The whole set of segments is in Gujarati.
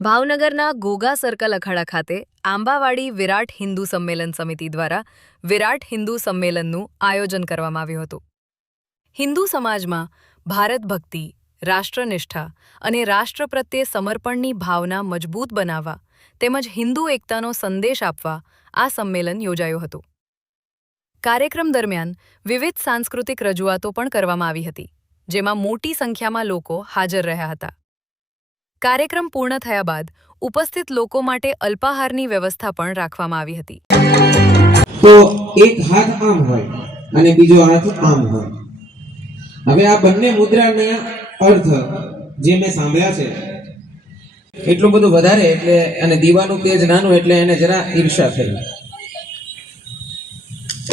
ભાવનગરના ગોગા સર્કલ અખાડા ખાતે આંબાવાડી વિરાટ હિન્દુ સંમેલન સમિતિ દ્વારા વિરાટ હિન્દુ સંમેલનનું આયોજન કરવામાં આવ્યું હતું. હિન્દુ સમાજમાં ભારત ભક્તિ, રાષ્ટ્રનિષ્ઠા અને રાષ્ટ્ર પ્રત્યે સમર્પણની ભાવના મજબૂત બનાવવા તેમજ હિન્દુ એકતાનો સંદેશ આપવા આ સંમેલન યોજાયું હતું. કાર્યક્રમ દરમિયાન વિવિધ સાંસ્કૃતિક રજૂઆતો પણ કરવામાં આવી હતી, જેમાં મોટી સંખ્યામાં લોકો હાજર રહ્યા હતા. કાર્યક્રમ પૂર્ણ થયા બાદ ઉપસ્થિત લોકો માટે અલ્પાહારની વ્યવસ્થા પણ રાખવામાં આવી હતી. તો એક હાથ આમ હોય અને બીજો હાથ આમ હોય. હવે આ બંને મુદ્રાના અર્થ જે મેં સાંભળ્યા છે એટલું બધું વધારે એટલે અને દીવાનું તેજ નાનું એટલે એને જરા ઈર્ષા થઈ.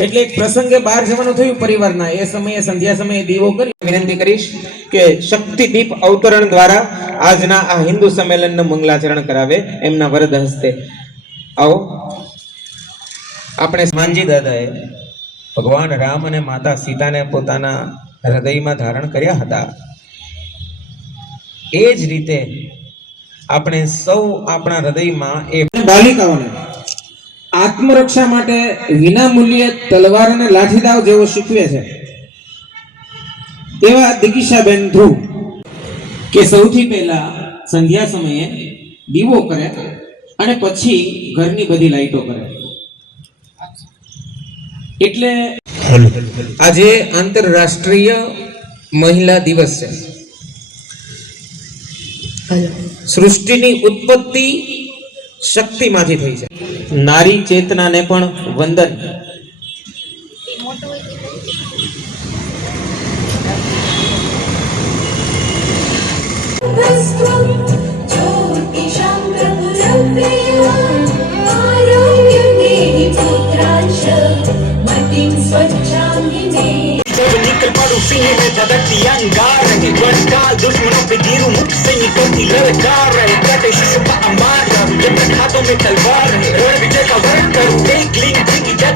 એટલે એક પ્રસંગે બહાર જવાનું થયું પરિવારના. એ સમયે સંધ્યા સમયે દીવો કરી વિનંતી કરીશ કે શક્તિદીપ અવતરણ દ્વારા આજના આ હિન્દુ સંમેલનનું મંગલાચરણ કરાવે એમના વરદ હસ્તે. આવો. આપણે માનજી દાદાએ ભગવાન રામ અને માતા સીતાને પોતાના હૃદયમાં ધારણ કર્યા હતા. એ જ રીતે આપણે સૌ આપણા હૃદયમાં એ બાલિકાઓને આત્મરક્ષા માટે વિના મૂલ્યે તલવાર અને લાઠીદાવ જેવો શીખવે છે એવા દિગીશાબેન ધ્રુવ કે સૌથી પહેલા સંધ્યા સમયે દીવો કરે અને પછી ઘરની બધી લાઈટો કરે. એટલે આજે આંતરરાષ્ટ્રીય મહિલા દિવસ છે. સૃષ્ટિની ઉત્પત્તિ શક્તિમાંથી થઈ છે. નારી ચેતનાને પણ વંદન. निकल पड़ू सीने में धड़कती अंगार रहे वर्षकाल दुश्मनों पे गिरूं मुख सैनिकों की ललकार रहे कटे शीशों का अमार जब हाथों में तलवार रहे रण विजय का वर्ण करूं एक लिंग की जग